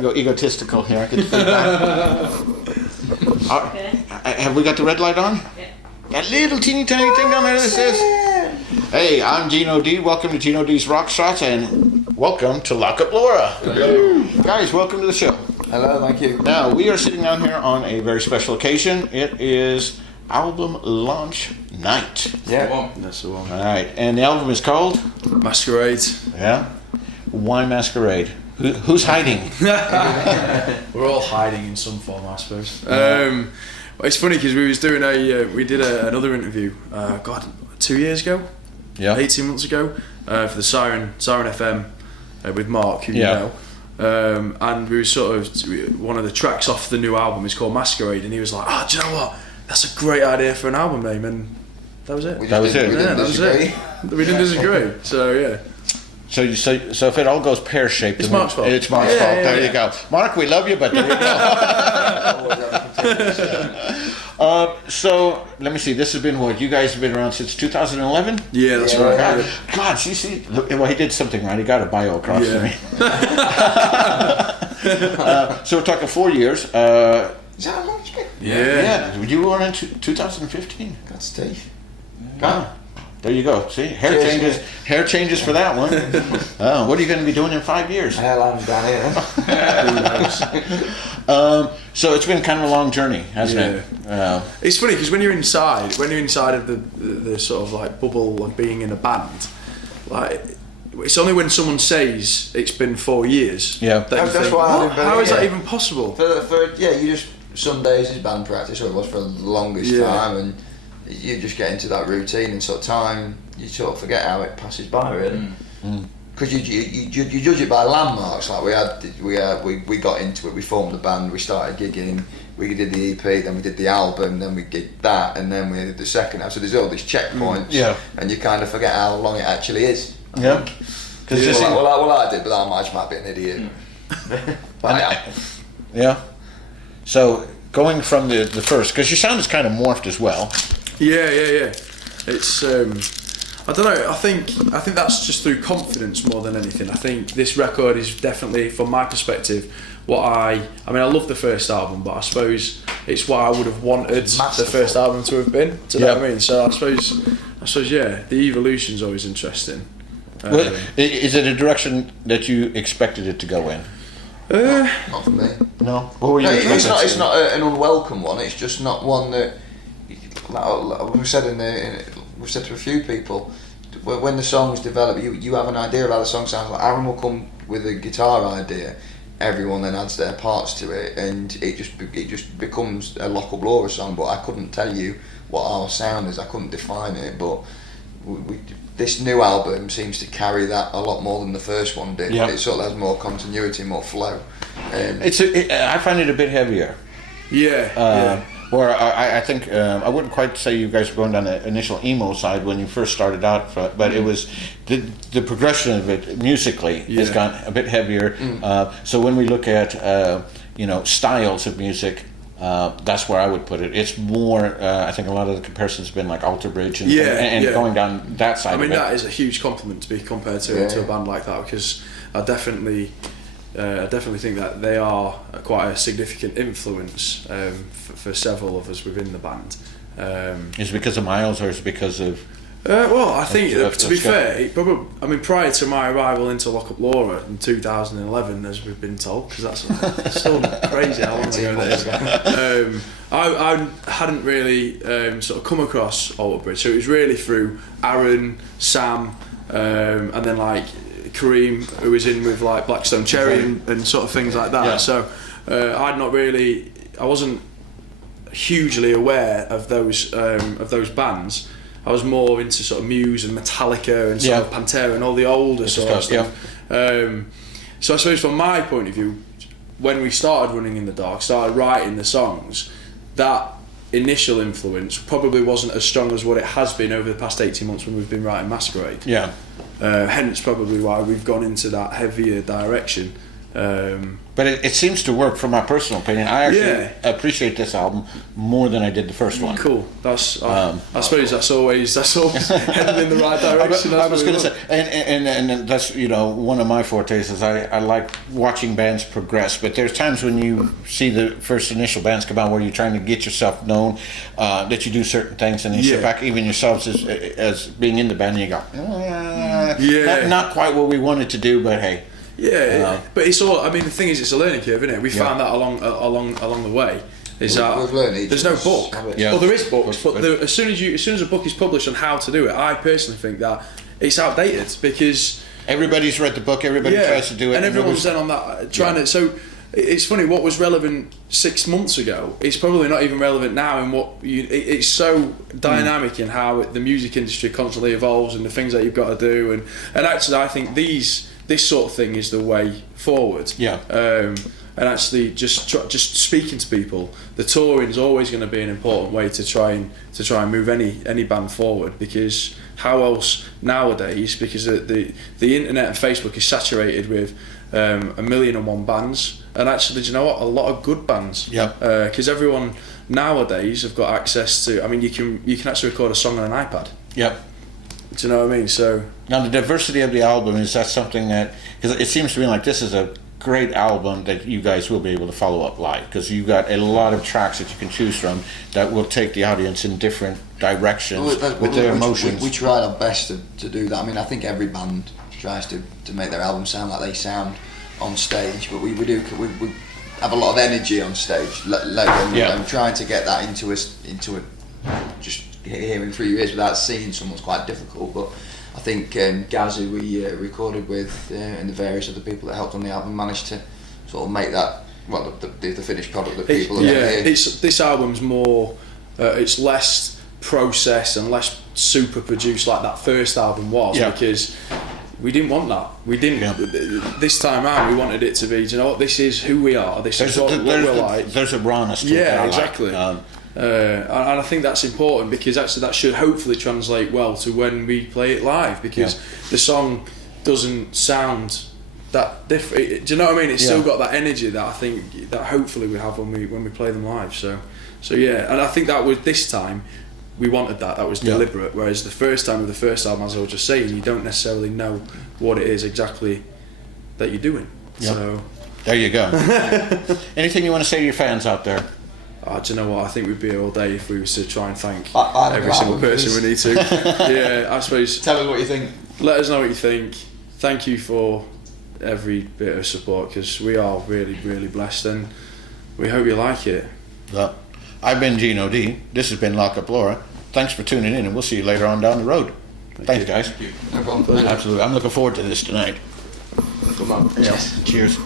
going to go egotistical here. I get feedback. Have we got the red light on? Yeah. That little teeny tiny thing down there that says, "Hey, I'm Gino D. Welcome to Gino D's Rock Shots, and welcome to Lock Up Laura." Hello. Guys, welcome to the show. Hello, thank you. Now, we are sitting down here on a very special occasion. It is album launch night. Yeah. That's the one. All right, and the album is called? Masquerade. Yeah. Why Masquerade? Who's hiding? We're all hiding in some form, I suppose. It's funny because we did another interview. 2 years ago. Yeah. 18 months ago, for the Siren FM with Mark, who you know. And we were one of the tracks off the new album is called Masquerade, and he was like, "Oh, do you know what? That's a great idea for an album name," and that was it. We didn't disagree. We didn't disagree. So yeah. So if it all goes pear-shaped, It's Mark's fault. It's Mark's fault. There you go. Mark, we love you, but there you go. So let me see. This has been what? You guys have been around since 2011? Yeah, that's right. God, see. Well, he did something right. He got a bio across to me. So we're talking 4 years. Is that a launch bit? Yeah. You were in 2015. God, Steve. Wow. There you go. See, hair changes for that one. What are you going to be doing in 5 years? Hairline's down here. Who knows? So it's been kind of a long journey, hasn't it? It's funny because when you're inside of the sort of like bubble of being in a band, like it's only when someone says it's been 4 years. Yeah. That you That's think, why what? How is that even possible? You just Sundays is band practice, or it was for the longest time, and you just get into that routine, and sort of time you sort of forget how it passes by, really. Because you judge it by landmarks. Like we got into it. We formed the band. We started gigging. We did the EP. Then we did the album. Then we gigged that, and then we did the second album. So there's all these checkpoints. And you kind of forget how long it actually is. Yeah. Because I did, but I might be an idiot. But I am. Yeah. So going from the first, because your sound is kind of morphed as well. Yeah. It's I don't know. I think that's just through confidence more than anything. I think this record is definitely, from my perspective, what I love the first album, but I suppose it's what I would have wanted the first album to have been. Do you know what I mean? So I suppose the evolution's always interesting. Is it a direction that you expected it to go in? Not for me. No. What were you it's not an unwelcome one. It's just not one that. Like we've said we've said to a few people, when the songs develop, you have an idea of how the song sounds. Like Aaron will come with a guitar idea, everyone then adds their parts to it, and it just becomes a Lock Up Laura song. But I couldn't tell you what our sound is. I couldn't define it. But this new album seems to carry that a lot more than the first one did. It sort of has more continuity, more flow. I find it a bit heavier. Where I think I wouldn't quite say you guys were going down the initial emo side when you first started out, but it was the progression of it musically has gone a bit heavier. So when we look at styles of music, that's where I would put it. It's more. I think a lot of the comparisons have been like Alter Bridge and going down that side. I mean, of it. that is a huge compliment to be compared to a band like that, because I definitely think that they are quite a significant influence for several of us within the band. Is it because of Miles, or is it because of? Well, I think to be fair, prior to my arrival into Lock Up Laura in 2011, as we've been told, because that's still crazy how long ago that is. I hadn't really sort of come across Alter Bridge, so it was really through Aaron, Sam, and then like Kareem, who was in with like Blackstone Cherry and sort of things like that. So I wasn't hugely aware of those bands. I was more into sort of Muse and Metallica and sort of Pantera and all the older sort of stuff. So I suppose from my point of view, when we started Running in the Dark, started writing the songs, that initial influence probably wasn't as strong as what it has been over the past 18 months when we've been writing Masquerade. Hence probably why we've gone into that heavier direction. But it seems to work, from my personal opinion. I actually appreciate this album more than I did the first one. Cool. That's I suppose that's always heading in the right direction. I was going to say, and that's, you know, one of my fortes is I like watching bands progress. But there's times when you see the first initial bands come out where you're trying to get yourself known, that you do certain things, and you sit back, even yourselves as being in the band, and you go, not quite what we wanted to do, but hey. Yeah, but it's all. I mean, the thing is, it's a learning curve, isn't it? We found that along the way. Is that there's no book? Well, there is books, but as soon as a book is published on how to do it, I personally think that it's outdated because everybody's read the book, everybody tries to do it, and everyone's then on that trying to. So it's funny. What was relevant 6 months ago is probably not even relevant now. And it's so dynamic in how the music industry constantly evolves and the things that you've got to do. And actually, I think this sort of thing is the way forward. And actually, just speaking to people, the touring is always going to be an important way to try and move any band forward. Because how else nowadays? Because the internet and Facebook is saturated with 1,000,001 bands, and actually, do you know what? A lot of good bands. Because everyone nowadays have got access to. I mean, you can actually record a song on an iPad. Do you know what I mean? So now the diversity of the album, is that something that, because it seems to me like this is a great album that you guys will be able to follow up live, because you've got a lot of tracks that you can choose from that will take the audience in different directions with their emotions. We tried our best to do that. I mean, I think every band tries to make their album sound like they sound on stage, but we have a lot of energy on stage, and trying to get that into a just hearing through your ears without seeing someone's quite difficult. But I think Gaz, who we recorded with, and the various other people that helped on the album, managed to sort of make that the finished product that people hear. This album's more it's less processed and less super produced like that first album was, because we didn't want that. We didn't. This time around, we wanted it to be, you know what, this is who we are. This is what we're like. There's a rawness to it. Yeah, exactly. And I think that's important, because actually that should hopefully translate well to when we play it live, because the song doesn't sound that different. Do you know what I mean? It's still got that energy that I think that hopefully we have when we play them live. So yeah, and I think that was this time we wanted that was deliberate. Whereas the first time with the first album, as I was just saying, you don't necessarily know what it is exactly that you're doing. So there you go. Anything you want to say to your fans out there? Do you know what? I think we'd be here all day if we was to try and thank every single person we need to. I suppose. Tell us what you think. Let us know what you think. Thank you for every bit of support, because we are really, really blessed, and we hope you like it. Well, I've been Gino D. This has been Lock Up Laura. Thanks for tuning in, and we'll see you later on down the road. Thanks, guys. No problem. Absolutely. I'm looking forward to this tonight. Come on. Cheers.